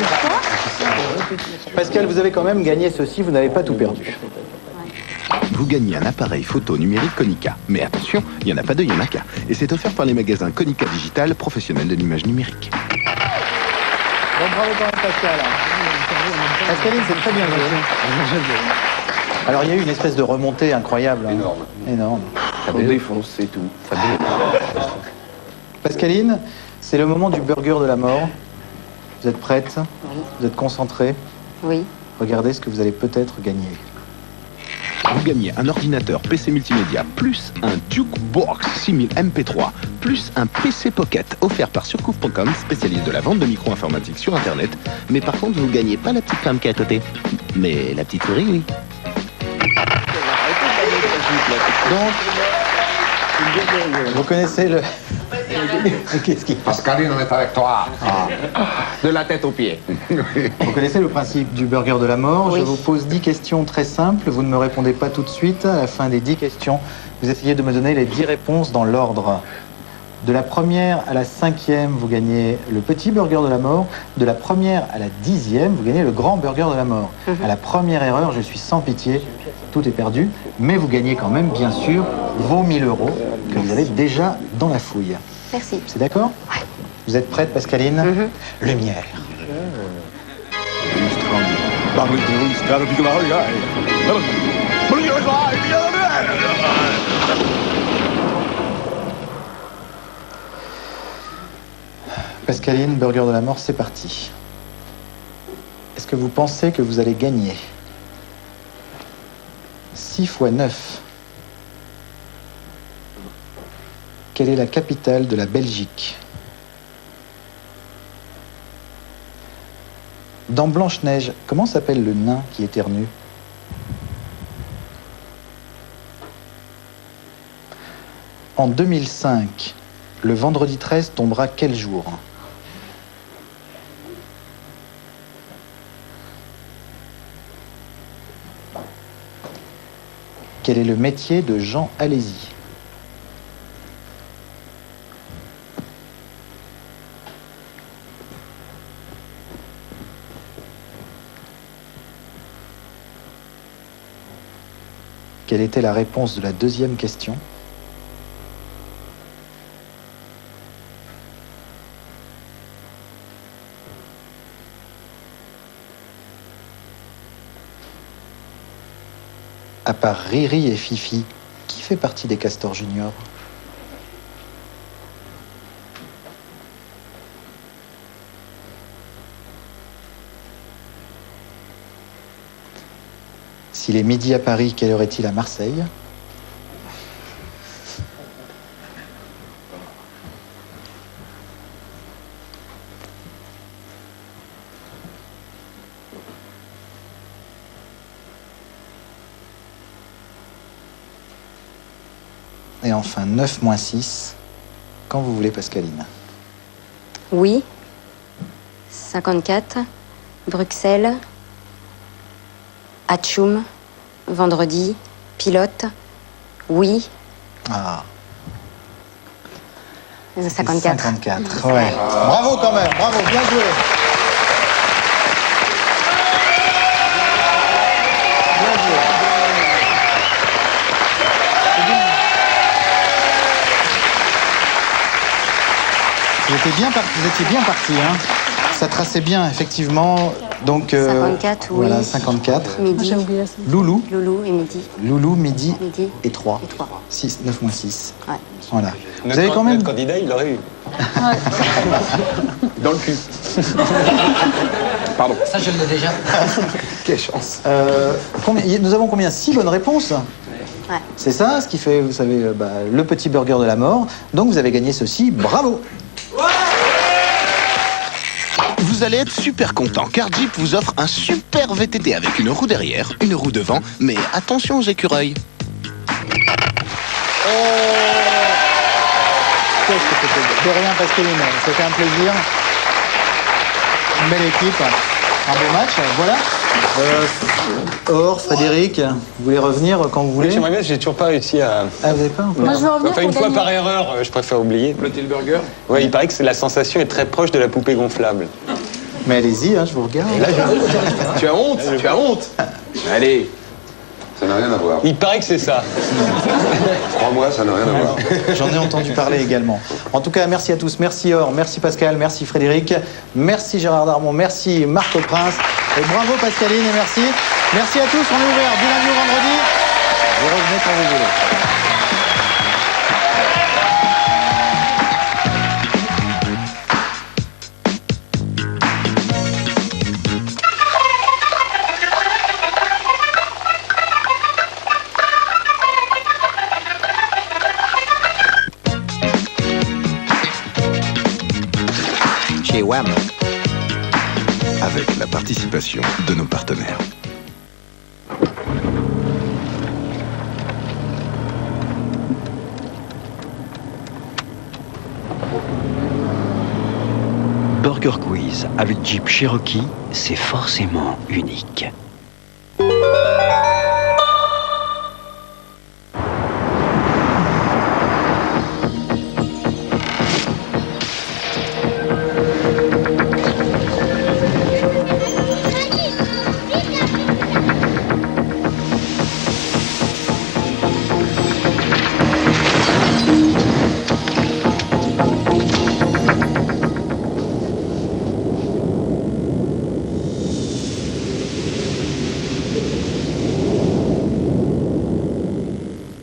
Pascaline. Pascal, vous avez quand même gagné ceci, vous n'avez pas tout perdu. Vous gagnez un appareil photo numérique Konica. Mais attention, il n'y en a pas deux, il y en a qu'un. Et c'est offert par les magasins Konica Digital, professionnels de l'image numérique. Bon, bravo quand même, Pascal. Pascaline, c'est très bien joué. Alors, il y a eu une espèce de remontée incroyable. Énorme. Énorme. Ça me défonce, c'est tout. Pascaline, c'est le moment du burger de la mort. Vous êtes prête? Vous êtes concentrée? Oui. Regardez ce que vous allez peut-être gagner. Vous gagnez un ordinateur PC multimédia, plus un Jukebox 6000 MP3, plus un PC Pocket offert par Surcouf.com, spécialiste de la vente de micro-informatique sur Internet. Mais par contre, vous gagnez pas la petite femme qui est à côté. Mais la petite souris, oui. Donc, vous connaissez le... Qu'est-ce qui... Pascaline, on est avec toi. De la tête aux pieds. Vous connaissez le principe du burger de la mort. Oui. Je vous pose 10 questions très simples. Vous ne me répondez pas tout de suite. À la fin des 10 questions, vous essayez de me donner les 10 réponses dans l'ordre. De la première à la 5e, vous gagnez le petit burger de la mort. De la première à la 10e, vous gagnez le grand burger de la mort. À la première erreur, je suis sans pitié. Tout est perdu. Mais vous gagnez quand même, bien sûr, vos 1000 € que vous avez déjà dans la fouille. Merci. C'est d'accord? Vous êtes prête, Pascaline? Lumière. Pascaline, burger de la mort, c'est parti. Est-ce que vous pensez que vous allez gagner? 6 fois 9. Quelle est la capitale de la Belgique? Dans Blanche-Neige, comment s'appelle le nain qui éternue? En 2005, le vendredi 13 tombera quel jour? Quel est le métier de Jean Alési? Quelle était la réponse de la deuxième question? À part Riri et Fifi, qui fait partie des Castors Juniors? S'il est midi à Paris, quelle heure est-il à Marseille? Et enfin, 9 moins 6, quand vous voulez, Pascaline. Oui. 54. Bruxelles. Hatchoum. Vendredi. Pilote. Oui. Ah. 54. 54, ouais. Bravo quand même, bravo, bien joué. Bien joué. Vous étiez bien parti, hein. Ça traçait bien, effectivement. Donc, 54, oui. Voilà, 54. Midi. Loulou. Loulou et midi. Loulou, midi, Midi. et 3. Et 3. 6, 9 moins 6. Ouais. Voilà. Vous avez quand même... Notre candidat, il l'aurait eu. Dans le cul. Pardon. Ça, je l'ai déjà. Quelle chance. Nous avons combien? 6 bonnes réponses? Ouais. C'est ça, ce qui fait, vous savez, le petit burger de la mort. Donc, vous avez gagné ceci. Bravo! Vous allez être super content car Jeep vous offre un super VTT avec une roue derrière, une roue devant, mais attention aux écureuils. Qu'est-ce que c'était? De rien, Pascaline. C'était un plaisir. Une belle équipe. Un beau match. Voilà. Or, Frédéric, vous voulez revenir quand vous voulez? J'aimerais bien, j'ai toujours pas réussi à... Ah, vous n'avez pas encore? Moi, je veux revenir Enfin, pour une fois gagner. par erreur, je préfère oublier. Flotter le burger. Ouais, il paraît que la sensation est très proche de la poupée gonflable. Mais allez-y, hein, je vous regarde. Tu as honte, tu as honte. Allez. Ça n'a rien à voir. Il paraît que c'est ça. Crois-moi, ça n'a rien à voir. J'en ai entendu parler également. En tout cas, merci à tous. Merci Or, merci Pascal, merci Frédéric, merci Gérard Darmon, merci Marc Prince. Et bravo Pascaline et merci. Merci à tous. On est ouvert du lundi au vendredi. Vous revenez quand vous voulez. Chez WAM. Avec la participation de nos partenaires. Burger Quiz avec Jeep Cherokee, c'est forcément unique.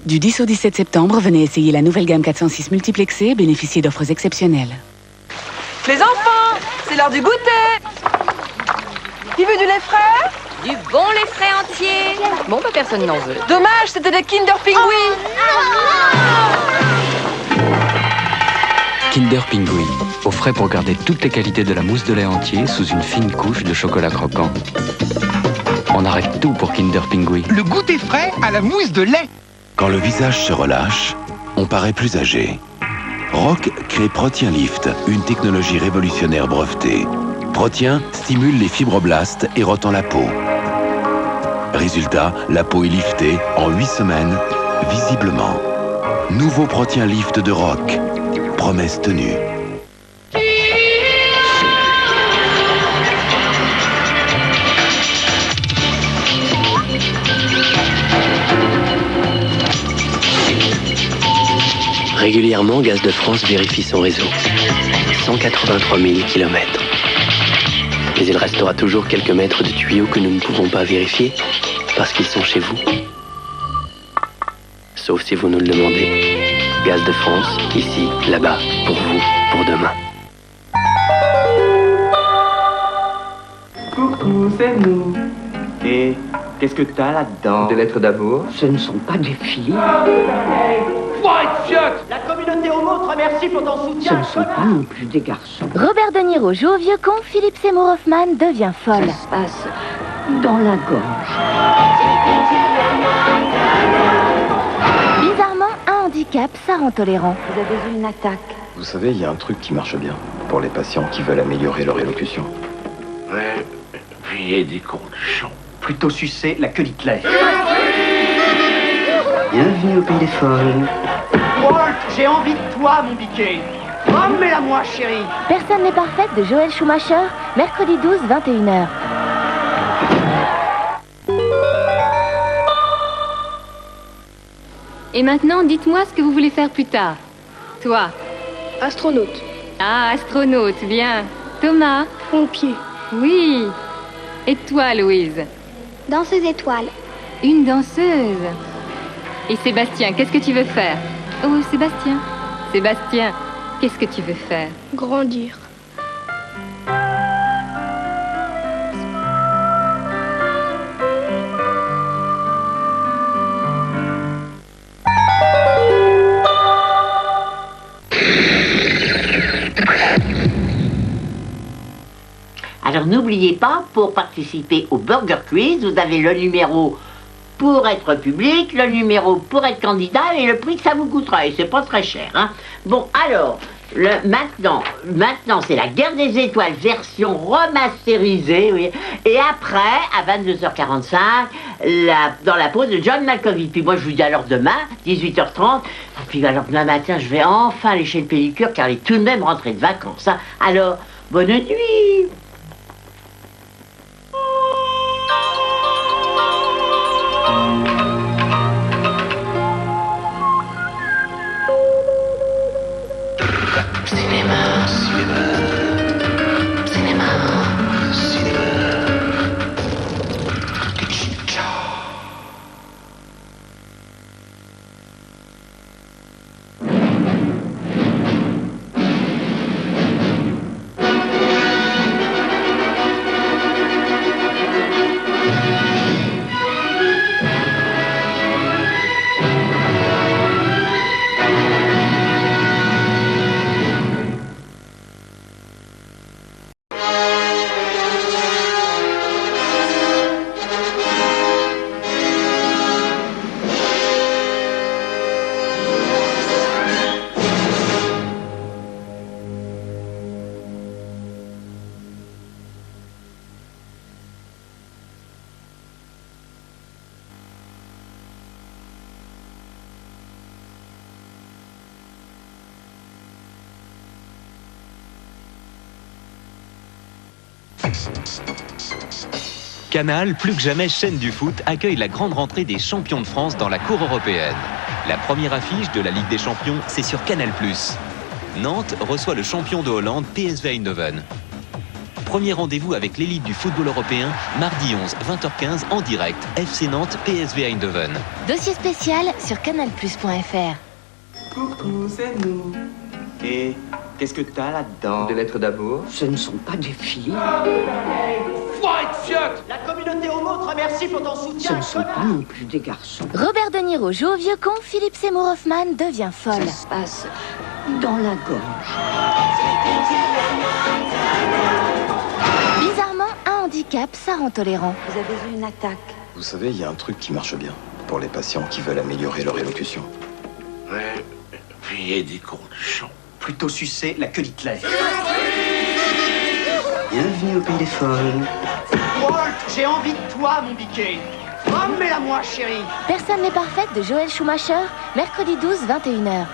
Du 10 au 17 septembre, venez essayer la nouvelle gamme 406 multiplexée et bénéficier d'offres exceptionnelles. Les enfants, c'est l'heure du goûter. Qui veut du lait frais? Du bon lait frais entier. Bon, bah personne n'en veut. Dommage, c'était des Kinder Pingui. Kinder Pingui, au frais pour garder toutes les qualités de la mousse de lait entier sous une fine couche de chocolat croquant. On arrête tout pour Kinder Pingui. Le goûter frais à la mousse de lait. Quand le visage se relâche, on paraît plus âgé. Rock crée Protien Lift, une technologie révolutionnaire brevetée. Protien stimule les fibroblastes et retend la peau. Résultat, la peau est liftée en 8 semaines, visiblement. Nouveau Protien Lift de Rock. Promesse tenue. Régulièrement, Gaz de France vérifie son réseau. 183 000 km. Mais il restera toujours quelques mètres de tuyaux que nous ne pouvons pas vérifier parce qu'ils sont chez vous. Sauf si vous nous le demandez. Gaz de France, ici, là-bas, pour vous, pour demain. Coucou, c'est nous. Et qu'est-ce que t'as là-dedans? Des lettres d'amour? Ce ne sont pas des filles. La communauté homo te remercie pour ton soutien. Ce ne sont pas non plus des garçons. Robert De Niro joue au vieux con, Philippe Seymour Hoffman devient folle. Ça se passe dans la gorge. Bizarrement, un handicap, ça rend tolérant. Vous avez eu une attaque. Vous savez, il y a un truc qui marche bien pour les patients qui veulent améliorer leur élocution. Ouais, puis il y a des conditions. Plutôt sucer la queue d'Hitler. Bienvenue au pays des folles. Walt, j'ai envie de toi, mon biquet. Remets-la moi, chérie. Personne n'est parfaite de Joël Schumacher, mercredi 12, 21h. Et maintenant, dites-moi ce que vous voulez faire plus tard. Toi? Astronaute. Ah, astronaute, bien. Thomas? Pompier. Oui. Et toi, Louise? Danseuse étoile. Une danseuse. Et Sébastien, qu'est-ce que tu veux faire? Oh, Sébastien. Sébastien, qu'est-ce que tu veux faire? Grandir. Alors n'oubliez pas, pour participer au Burger Quiz, vous avez le numéro pour être public, le numéro pour être candidat et le prix que ça vous coûtera. Et c'est pas très cher, hein. Bon, alors, maintenant c'est la Guerre des Étoiles version remasterisée, oui. Et après, à 22h45, dans la pause de John Malkovich. Puis moi, je vous dis alors demain, 18h30. Et puis alors demain matin, je vais enfin aller chez le pédicure car il est tout de même rentré de vacances, hein. Alors, bonne nuit. Canal, plus que jamais chaîne du foot, accueille la grande rentrée des champions de France dans la cour européenne. La première affiche de la Ligue des Champions, c'est sur Canal+. Nantes reçoit le champion de Hollande, PSV Eindhoven. Premier rendez-vous avec l'élite du football européen, mardi 11, 20h15 en direct, FC Nantes, PSV Eindhoven. Dossier spécial sur canalplus.fr. Coucou, c'est nous. Et qu'est-ce que t'as là-dedans? Des lettres d'amour? Ce ne sont pas des filles. La communauté homo te remercie pour ton soutien. Ce ne sont pas non plus des garçons. Robert De Niro joue au vieux con, Philippe Seymour Hoffman devient folle. Ça se passe dans la gorge. Bizarrement, un handicap, ça rend tolérant. Vous avez eu une attaque. Vous savez, il y a un truc qui marche bien pour les patients qui veulent améliorer leur élocution. Ouais, puis des conditions. Plutôt sucer la queue d'Hitler. Bienvenue au pays des folles. Walt, j'ai envie de toi, mon biquet. Oh, mets-la moi, chérie. Personne n'est parfaite de Joël Schumacher, mercredi 12, 21h.